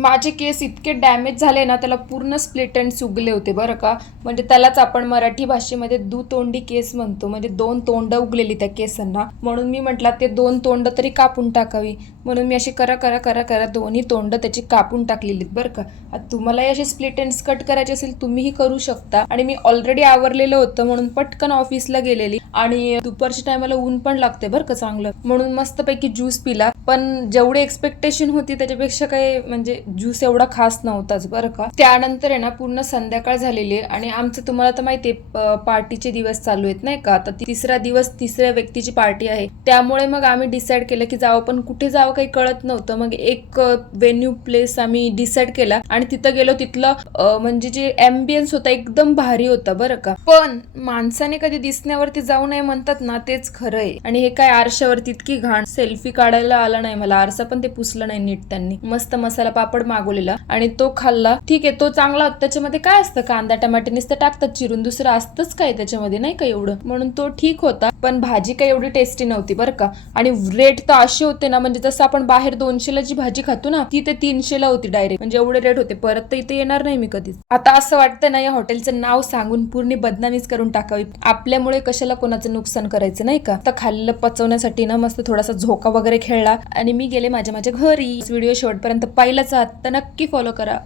माझे केस इतके डॅमेज झाले ना, त्याला पूर्ण स्प्लिट एंड उगले होते बरं का. म्हणजे त्यालाच आपण मराठी भाषेमध्ये दुतोंडी केस म्हणतो, म्हणजे दोन तोंड उगलेली त्या केसांना. म्हणून मी म्हटलं ते दोन तोंड तरी कापून टाकावी, म्हणून मी अशी करा करा करा करा दोन्ही तोंड त्याची कापून टाकलेली बरं का. आता तुम्हालाही असे स्प्लिट एंड्स कट करायचे असेल तुम्हीही करू शकता. आणि मी ऑलरेडी आवरलेलं होतं म्हणून पटकन ऑफिसला गेलेली, आणि दुपारच्या टायमाला ऊन पण लागते बरं का चांगलं, म्हणून मस्तपैकी ज्यूस पिला. पण जेवढी एक्सपेक्टेशन होती त्याच्यापेक्षा काही म्हणजे ज्यूस एवढा खास नव्हताच बरं का. त्यानंतर आहे ना पूर्ण संध्याकाळ झालेली आहे, आणि आमचं तुम्हाला तर माहिती आहे पार्टीचे दिवस चालू आहेत नाही का. आता तिसरा दिवस तिसऱ्या व्यक्तीची पार्टी आहे, त्यामुळे मग आम्ही डिसाईड केलं की जावं, पण कुठे जावं काही कळत नव्हतं. मग एक व्हेन्यू प्लेस आम्ही डिसाईड केला आणि तिथं गेलो. तिथलं म्हणजे जे ॲम्बियन्स होता एकदम भारी होता बरं का. पण माणसाने कधी दिसण्यावरती जाऊ नये म्हणतात ना, तेच खरं आहे. आणि हे काय आरशावरती इतकी घाण, सेल्फी काढायला आला नाही मला आरसा, पण ते पुसलं नाही नीट त्यांनी. मस्त मसाला पापड मागवलेला आणि तो खाल्ला. ठीक आहे, तो चांगला होता. त्याच्यामध्ये काय असतं, कांदा टमाटे नुसतं टाकतात चिरून, दुसरं असतंच काय त्याच्यामध्ये नाही का एवढं, म्हणून तो ठीक होता. पण भाजी काही एवढी टेस्टी नव्हती बरं का. आणि रेट तर असे होते ना, म्हणजे जसं आपण बाहेर 200ला जी भाजी खातो ना, ती ते 300ला होती डायरेक्ट. म्हणजे एवढे रेट होते. परत तर इथे येणार नाही मी कधीच. आता असं वाटतं ना, या हॉटेलचं नाव सांगून पूर्ण बदनामीच करून टाकावी. आपल्यामुळे कशाला कोणाचं नुकसान करायचं नाही का. तर खाल्लं पचवण्यासाठी ना मस्त थोडासा झोका वगैरे खेळला आणि मी गेले माझ्या घरी. व्हिडिओ शेवटपर्यंत पाहिलाच आहात तर नक्की फॉलो करा.